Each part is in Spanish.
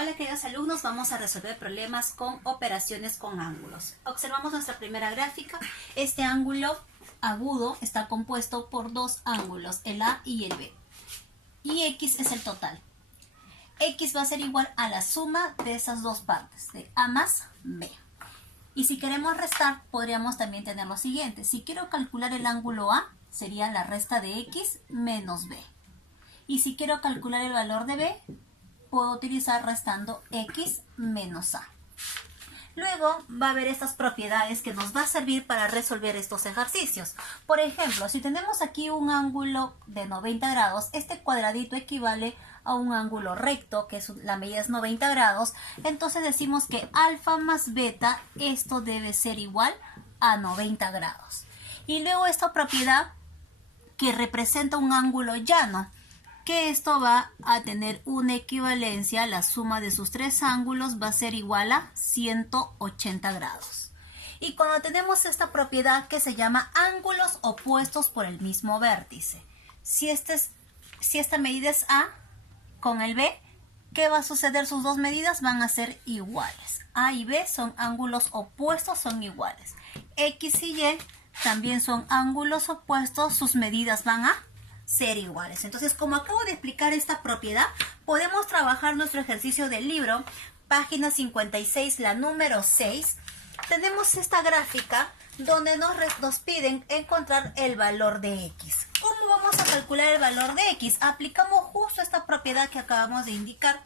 Hola queridos alumnos, vamos a resolver problemas con operaciones con ángulos. Observamos nuestra primera gráfica. Este ángulo agudo está compuesto por dos ángulos, el A y el B. Y X es el total. X va a ser igual a la suma de esas dos partes, de A más B. Y si queremos restar, podríamos también tener lo siguiente. Si quiero calcular el ángulo A, sería la resta de X menos B. Y si quiero calcular el valor de B, puedo utilizar restando X menos A. Luego va a haber estas propiedades que nos va a servir para resolver estos ejercicios. Por ejemplo, si tenemos aquí un ángulo de 90 grados, este cuadradito equivale a un ángulo recto, que la medida es 90 grados, entonces decimos que alfa más beta, esto debe ser igual a 90 grados. Y luego esta propiedad que representa un ángulo llano, que esto va a tener una equivalencia, la suma de sus tres ángulos va a ser igual a 180 grados. Y cuando tenemos esta propiedad que se llama ángulos opuestos por el mismo vértice, si esta medida es A con el B, ¿qué va a suceder? Sus dos medidas van a ser iguales. A y B son ángulos opuestos, son iguales. X y Y también son ángulos opuestos, sus medidas van a ser iguales. Entonces, como acabo de explicar esta propiedad, podemos trabajar nuestro ejercicio del libro, página 56, la número 6. Tenemos esta gráfica donde nos piden encontrar el valor de X. ¿Cómo vamos a calcular el valor de X? Aplicamos justo esta propiedad que acabamos de indicar,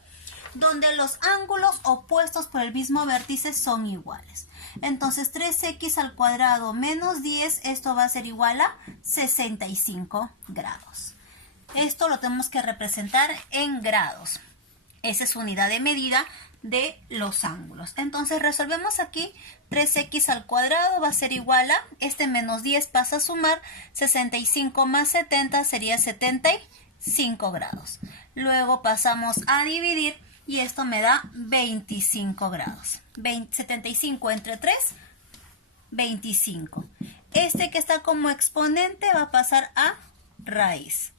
donde los ángulos opuestos por el mismo vértice son iguales. Entonces 3x al cuadrado menos 10, esto va a ser igual a 65 grados. Esto lo tenemos que representar en grados. Esa es su unidad de medida de los ángulos. Entonces resolvemos aquí, 3x al cuadrado va a ser igual a, este menos 10 pasa a sumar, 65 más 70 sería 75 grados. Luego pasamos a dividir y esto me da 25 grados. 75 entre 3, 25. Este que está como exponente va a pasar a raíz.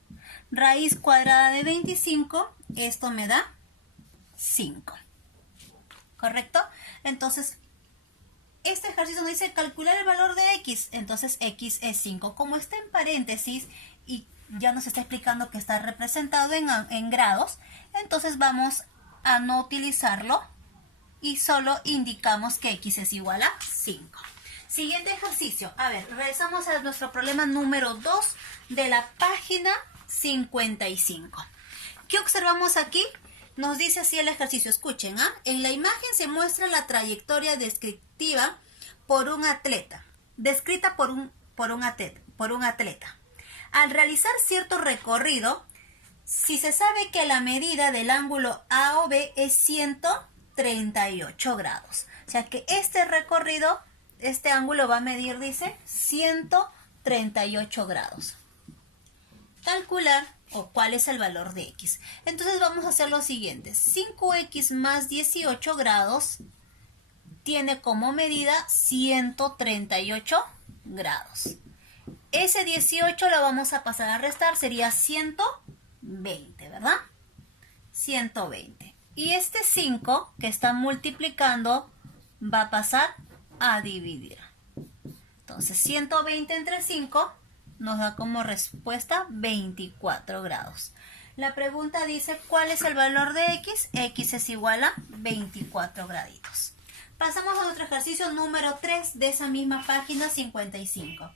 Raíz cuadrada de 25, esto me da 5. ¿Correcto? Entonces, este ejercicio nos dice calcular el valor de X. Entonces, X es 5. Como está en paréntesis y ya nos está explicando que está representado en grados, entonces vamos a no utilizarlo y solo indicamos que X es igual a 5. Siguiente ejercicio. A ver, regresamos a nuestro problema número 2 de la página 55. ¿Qué observamos aquí? Nos dice así el ejercicio. Escuchen, en la imagen se muestra la trayectoria descriptiva por un atleta. Descrita por un atleta. Al realizar cierto recorrido, si se sabe que la medida del ángulo A o B es 138 grados. O sea que este recorrido, este ángulo va a medir, dice, 138 grados. Calcular o cuál es el valor de X. Entonces vamos a hacer lo siguiente. 5X más 18 grados tiene como medida 138 grados. Ese 18 lo vamos a pasar a restar, sería 120, ¿verdad? 120. Y este 5 que está multiplicando va a pasar a dividir. Entonces 120 entre 5 nos da como respuesta 24 grados. La pregunta dice, ¿cuál es el valor de X? X es igual a 24 graditos. Pasamos a nuestro ejercicio número 3 de esa misma página 55.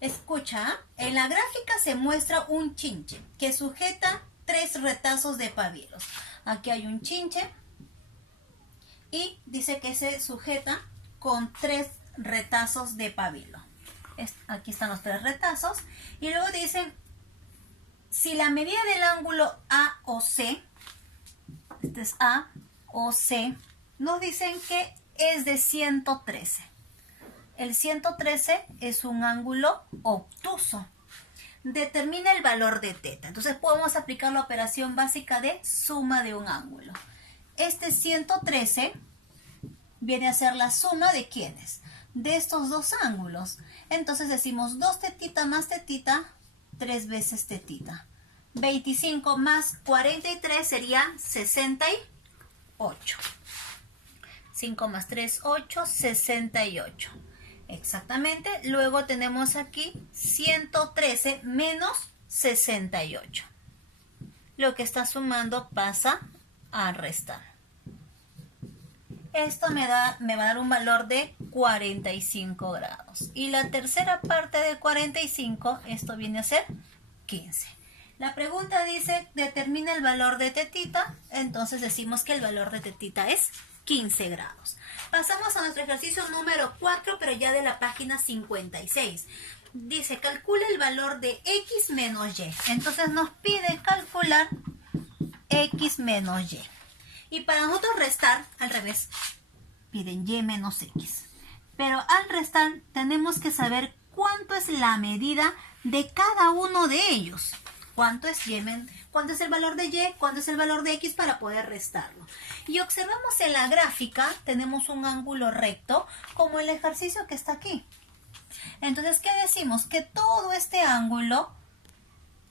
Escucha, en la gráfica se muestra un chinche que sujeta 3 retazos de pabilos. Aquí hay un chinche y dice que se sujeta con 3 retazos de pabilo. Aquí están los 3 retazos. Y luego dicen, si la medida del ángulo A o C, este es A o C, nos dicen que es de 113. El 113 es un ángulo obtuso. Determina el valor de θ. Entonces podemos aplicar la operación básica de suma de un ángulo. Este 113 viene a ser la suma de ¿quiénes? De estos dos ángulos. Entonces decimos 2 θ más θ, 3 veces θ. 25 más 43 sería 68. 8. 5 más 3, 8, 68. Exactamente. Luego tenemos aquí 113 menos 68. Lo que está sumando pasa a restar. Esto me va a dar un valor de 45 grados. Y la tercera parte de 45, esto viene a ser 15. La pregunta dice, determina el valor de tetita. Entonces decimos que el valor de tetita es 15 grados. Pasamos a nuestro ejercicio número 4, pero ya de la página 56. Dice, calcula el valor de x menos y. Entonces nos pide calcular x menos y. Y para nosotros restar, al revés, piden y menos x. Pero al restar tenemos que saber cuánto es la medida de cada uno de ellos. ¿Cuánto es cuánto es el valor de y? ¿Cuánto es el valor de x para poder restarlo? Y observamos en la gráfica, tenemos un ángulo recto, como el ejercicio que está aquí. Entonces, ¿qué decimos? Que todo este ángulo,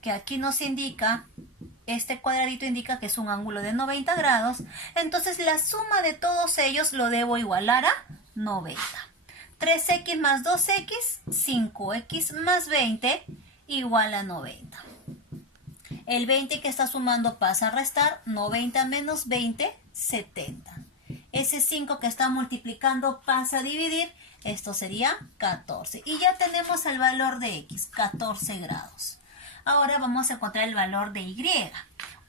que aquí nos indica, este cuadradito indica que es un ángulo de 90 grados, entonces la suma de todos ellos lo debo igualar a 90. 3x más 2x, 5x más 20, igual a 90. El 20 que está sumando pasa a restar, 90 menos 20, 70. Ese 5 que está multiplicando pasa a dividir, esto sería 14. Y ya tenemos el valor de x, 14 grados. Ahora vamos a encontrar el valor de y.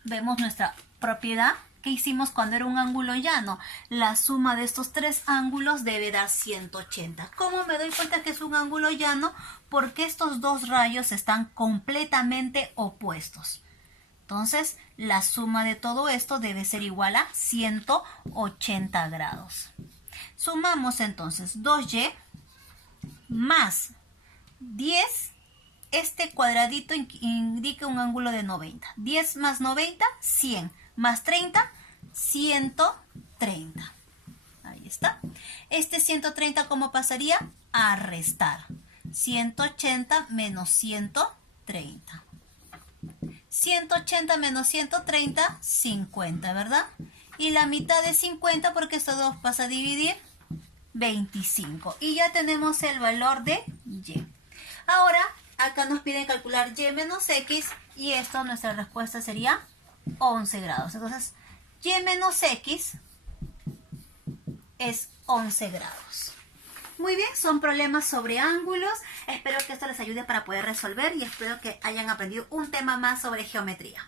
Vemos nuestra propiedad que hicimos cuando era un ángulo llano. La suma de estos tres ángulos debe dar 180. ¿Cómo me doy cuenta que es un ángulo llano? Porque estos dos rayos están completamente opuestos. Entonces, la suma de todo esto debe ser igual a 180 grados. Sumamos entonces 2y más 10. Este cuadradito indica un ángulo de 90. 10 más 90, 100. Más 30, 130. Ahí está. Este 130, ¿cómo pasaría? A restar. 180 menos 130. 180 menos 130, 50, ¿verdad? Y la mitad de 50, porque estos dos pasa a dividir, 25. Y ya tenemos el valor de y. Ahora, acá nos piden calcular y menos x, y esto, nuestra respuesta sería 11 grados. Entonces, y menos x es 11 grados. Muy bien, son problemas sobre ángulos. Espero que esto les ayude para poder resolver y espero que hayan aprendido un tema más sobre geometría.